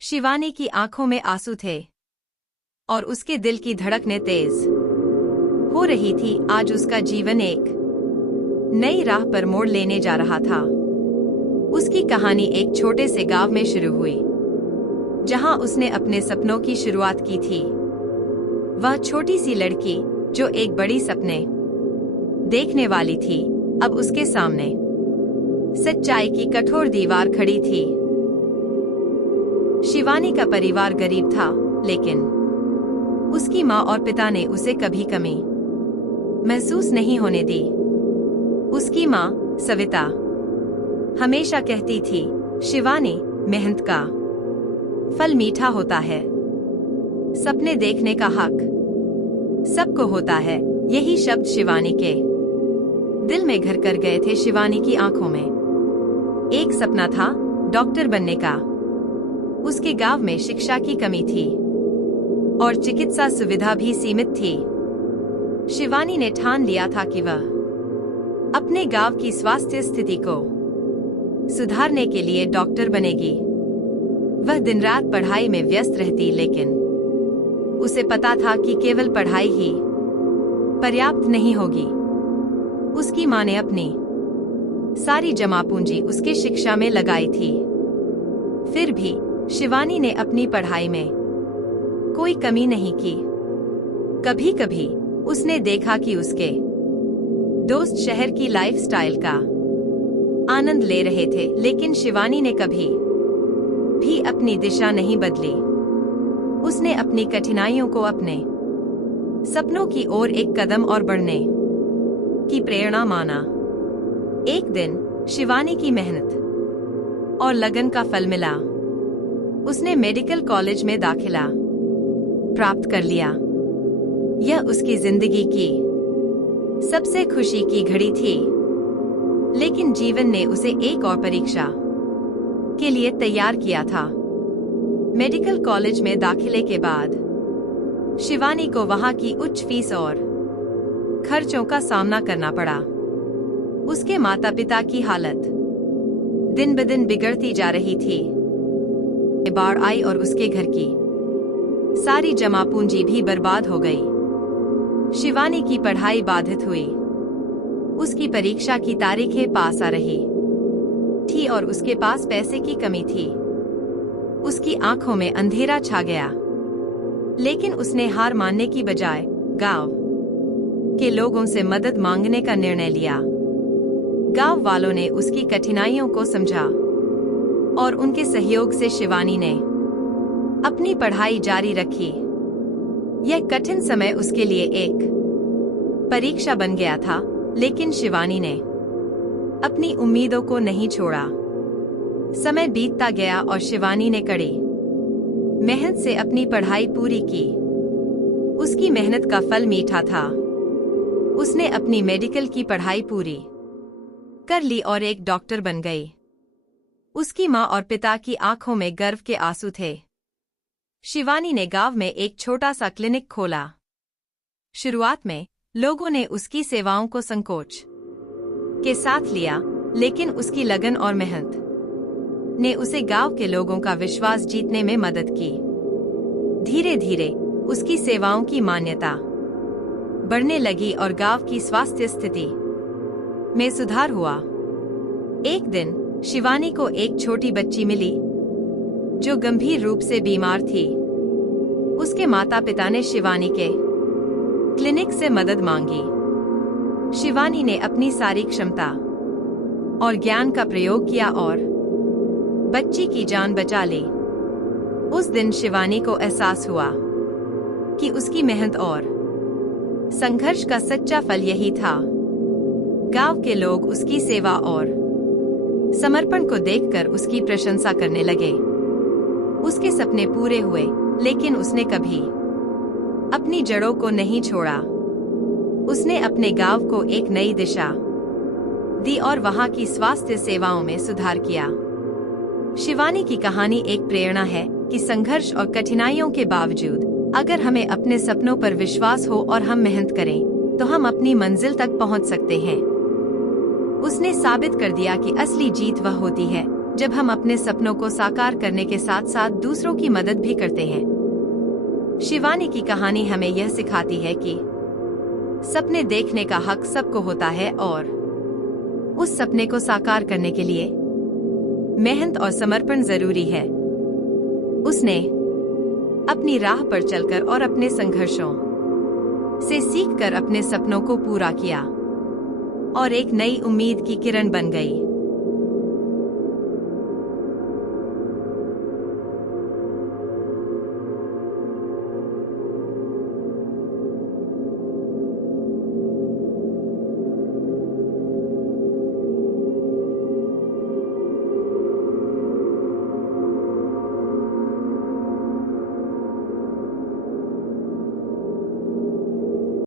शिवानी की आंखों में आंसू थे और उसके दिल की धड़कनें तेज हो रही थी। आज उसका जीवन एक नई राह पर मोड़ लेने जा रहा था। उसकी कहानी एक छोटे से गांव में शुरू हुई, जहां उसने अपने सपनों की शुरुआत की थी। वह छोटी सी लड़की जो एक बड़ी सपने देखने वाली थी, अब उसके सामने सच्चाई की कठोर दीवार खड़ी थी। शिवानी का परिवार गरीब था, लेकिन उसकी माँ और पिता ने उसे कभी कमी महसूस नहीं होने दी। उसकी माँ सविता हमेशा कहती थी, शिवानी, मेहनत का फल मीठा होता है। सपने देखने का हक सबको होता है। यही शब्द शिवानी के दिल में घर कर गए थे। शिवानी की आंखों में एक सपना था, डॉक्टर बनने का। उसके गांव में शिक्षा की कमी थी और चिकित्सा सुविधा भी सीमित थी। शिवानी ने ठान लिया था कि वह अपने गांव की स्वास्थ्य स्थिति को सुधारने के लिए डॉक्टर बनेगी। वह दिन रात पढ़ाई में व्यस्त रहती, लेकिन उसे पता था कि केवल पढ़ाई ही पर्याप्त नहीं होगी। उसकी मां ने अपनी सारी जमा पूंजी उसके शिक्षा में लगाई थी। फिर भी शिवानी ने अपनी पढ़ाई में कोई कमी नहीं की। कभी कभी उसने देखा कि उसके दोस्त शहर की लाइफस्टाइल का आनंद ले रहे थे, लेकिन शिवानी ने कभी भी अपनी दिशा नहीं बदली। उसने अपनी कठिनाइयों को अपने सपनों की ओर एक कदम और बढ़ने की प्रेरणा माना। एक दिन शिवानी की मेहनत और लगन का फल मिला। उसने मेडिकल कॉलेज में दाखिला प्राप्त कर लिया। यह उसकी जिंदगी की सबसे खुशी की घड़ी थी, लेकिन जीवन ने उसे एक और परीक्षा के लिए तैयार किया था। मेडिकल कॉलेज में दाखिले के बाद शिवानी को वहां की उच्च फीस और खर्चों का सामना करना पड़ा। उसके माता पिता की हालत दिन ब दिन बिगड़ती जा रही थी। बाढ़ आई और उसके घर की सारी जमा पूंजी भी बर्बाद हो गई। शिवानी की पढ़ाई बाधित हुई। उसकी परीक्षा की तारीखें पास आ रही थी और उसके पास पैसे की कमी थी। उसकी आंखों में अंधेरा छा गया, लेकिन उसने हार मानने की बजाय गांव के लोगों से मदद मांगने का निर्णय लिया। गांव वालों ने उसकी कठिनाइयों को समझा और उनके सहयोग से शिवानी ने अपनी पढ़ाई जारी रखी। यह कठिन समय उसके लिए एक परीक्षा बन गया था, लेकिन शिवानी ने अपनी उम्मीदों को नहीं छोड़ा। समय बीतता गया और शिवानी ने कड़ी मेहनत से अपनी पढ़ाई पूरी की। उसकी मेहनत का फल मीठा था। उसने अपनी मेडिकल की पढ़ाई पूरी कर ली और एक डॉक्टर बन गई। उसकी मां और पिता की आंखों में गर्व के आंसू थे। शिवानी ने गांव में एक छोटा सा क्लिनिक खोला। शुरुआत में लोगों ने उसकी सेवाओं को संकोच के साथ लिया, लेकिन उसकी लगन और मेहनत ने उसे गांव के लोगों का विश्वास जीतने में मदद की। धीरे धीरे उसकी सेवाओं की मान्यता बढ़ने लगी और गांव की स्वास्थ्य स्थिति में सुधार हुआ। एक दिन शिवानी को एक छोटी बच्ची मिली जो गंभीर रूप से बीमार थी। उसके माता पिता ने शिवानी के क्लिनिक से मदद मांगी। शिवानी ने अपनी सारी क्षमता और ज्ञान का प्रयोग किया और बच्ची की जान बचा ली। उस दिन शिवानी को एहसास हुआ कि उसकी मेहनत और संघर्ष का सच्चा फल यही था। गांव के लोग उसकी सेवा और समर्पण को देखकर उसकी प्रशंसा करने लगे। उसके सपने पूरे हुए, लेकिन उसने कभी अपनी जड़ों को नहीं छोड़ा। उसने अपने गांव को एक नई दिशा दी और वहां की स्वास्थ्य सेवाओं में सुधार किया। शिवानी की कहानी एक प्रेरणा है कि संघर्ष और कठिनाइयों के बावजूद अगर हमें अपने सपनों पर विश्वास हो और हम मेहनत करें, तो हम अपनी मंजिल तक पहुंच सकते हैं। उसने साबित कर दिया कि असली जीत वह होती है जब हम अपने सपनों को साकार करने के साथ साथ दूसरों की मदद भी करते हैं। शिवानी की कहानी हमें यह सिखाती है कि सपने देखने का हक सबको होता है और उस सपने को साकार करने के लिए मेहनत और समर्पण जरूरी है। उसने अपनी राह पर चलकर और अपने संघर्षों से सीखकर अपने सपनों को पूरा किया और एक नई उम्मीद की किरण बन गई।